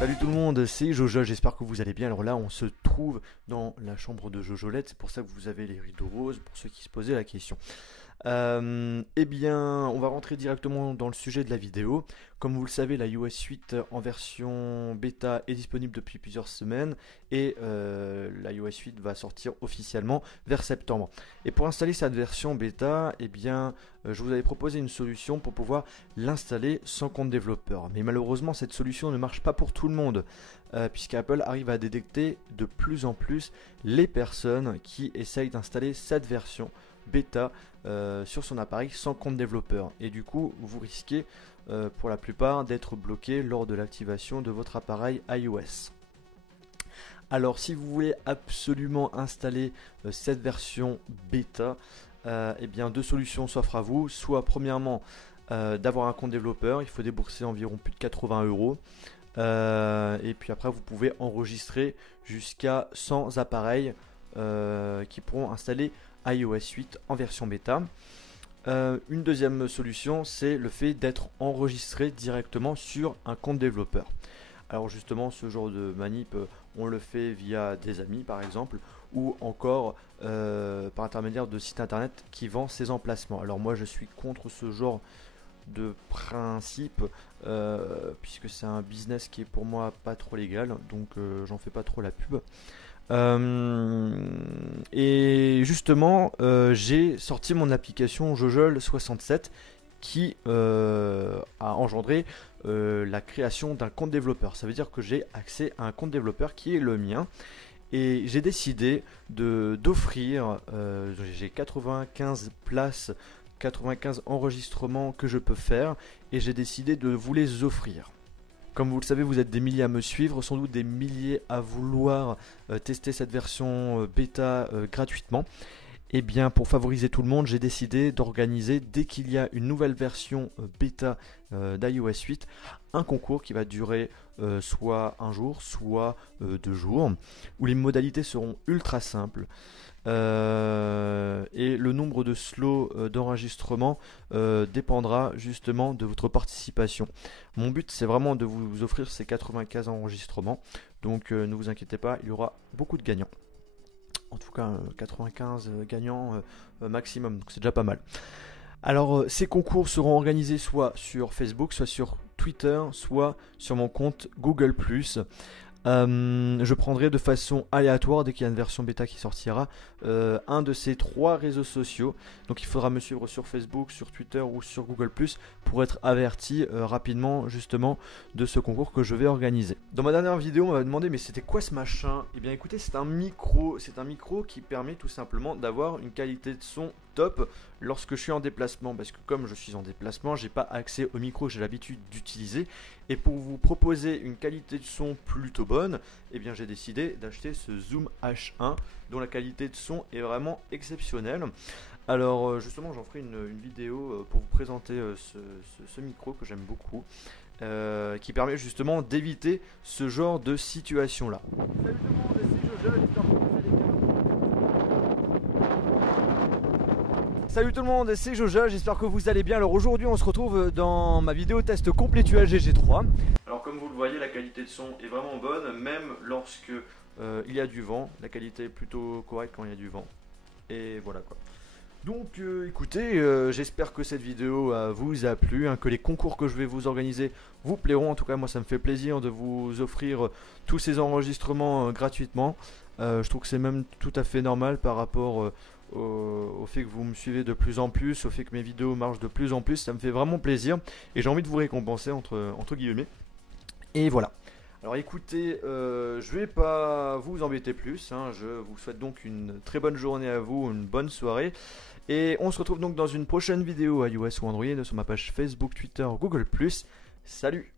Salut tout le monde, c'est Jojo, j'espère que vous allez bien. Alors là, on se trouve dans la chambre de Jojolette, c'est pour ça que vous avez les rideaux roses, pour ceux qui se posaient la question. Eh bien, on va rentrer directement dans le sujet de la vidéo. Comme vous le savez, la iOS 8 en version bêta est disponible depuis plusieurs semaines et la iOS 8 va sortir officiellement vers septembre. Et pour installer cette version bêta, eh bien, je vous avais proposé une solution pour pouvoir l'installer sans compte développeur. Mais malheureusement, cette solution ne marche pas pour tout le monde, puisqu'Apple arrive à détecter de plus en plus les personnes qui essayent d'installer cette version bêta sur son appareil sans compte développeur, et du coup vous risquez pour la plupart d'être bloqué lors de l'activation de votre appareil iOS. Alors si vous voulez absolument installer cette version bêta, eh bien deux solutions s'offrent à vous. Soit premièrement d'avoir un compte développeur, il faut débourser environ plus de 80 €. Et puis après vous pouvez enregistrer jusqu'à 100 appareils qui pourront installer iOS 8 en version bêta. Une deuxième solution, c'est le fait d'être enregistré directement sur un compte développeur. Alors justement, ce genre de manip, on le fait via des amis par exemple, ou encore par intermédiaire de sites internet qui vendent ces emplacements. Alors moi je suis contre ce genre de principe, puisque c'est un business qui est pour moi pas trop légal, donc j'en fais pas trop la pub. Et justement, j'ai sorti mon application Jojol67 qui a engendré la création d'un compte développeur. Ça veut dire que j'ai accès à un compte développeur qui est le mien. Et j'ai décidé d'offrir, j'ai 95 places, 95 enregistrements que je peux faire, et j'ai décidé de vous les offrir. Comme vous le savez, vous êtes des milliers à me suivre, sans doute des milliers à vouloir tester cette version bêta gratuitement. Et bien, pour favoriser tout le monde, j'ai décidé d'organiser, dès qu'il y a une nouvelle version bêta d'iOS 8, un concours qui va durer soit un jour, soit 2 jours, où les modalités seront ultra simples. Et le nombre de slots d'enregistrement dépendra justement de votre participation. Mon but, c'est vraiment de vous offrir ces 95 enregistrements, donc ne vous inquiétez pas, il y aura beaucoup de gagnants. En tout cas 95 gagnants maximum, donc c'est déjà pas mal. Alors ces concours seront organisés soit sur Facebook, soit sur Twitter, soit sur mon compte Google+. Je prendrai de façon aléatoire, dès qu'il y a une version bêta qui sortira, un de ces 3 réseaux sociaux. Donc il faudra me suivre sur Facebook, sur Twitter ou sur Google+, pour être averti rapidement justement de ce concours que je vais organiser. Dans ma dernière vidéo, on m'a demandé mais c'était quoi ce machin? Eh bien écoutez, c'est un micro qui permet tout simplement d'avoir une qualité de son top lorsque je suis en déplacement, parce que comme je suis en déplacement, j'ai pas accès au micro que j'ai l'habitude d'utiliser, et pour vous proposer une qualité de son plutôt bonne, eh bien j'ai décidé d'acheter ce Zoom H1 dont la qualité de son est vraiment exceptionnelle. Alors justement, j'en ferai une vidéo pour vous présenter ce micro que j'aime beaucoup, qui permet justement d'éviter ce genre de situation là. Salut tout le monde, c'est Jojo, j'espère que vous allez bien. Salut tout le monde, c'est Jojo, j'espère que vous allez bien. Alors aujourd'hui on se retrouve dans ma vidéo test complet UAG G3. Alors comme vous le voyez, la qualité de son est vraiment bonne, même lorsque il y a du vent. La qualité est plutôt correcte quand il y a du vent. Et voilà quoi. Donc écoutez, j'espère que cette vidéo vous a plu, que les concours que je vais vous organiser vous plairont. En tout cas moi ça me fait plaisir de vous offrir tous ces enregistrements gratuitement. Je trouve que c'est même tout à fait normal par rapport au fait que vous me suivez de plus en plus, au fait que mes vidéos marchent de plus en plus. Ça me fait vraiment plaisir et j'ai envie de vous récompenser entre guillemets. Et voilà. Alors écoutez, je vais pas vous embêter plus, je vous souhaite donc une très bonne journée à vous, une bonne soirée, et on se retrouve donc dans une prochaine vidéo iOS ou Android sur ma page Facebook, Twitter, Google+. Salut!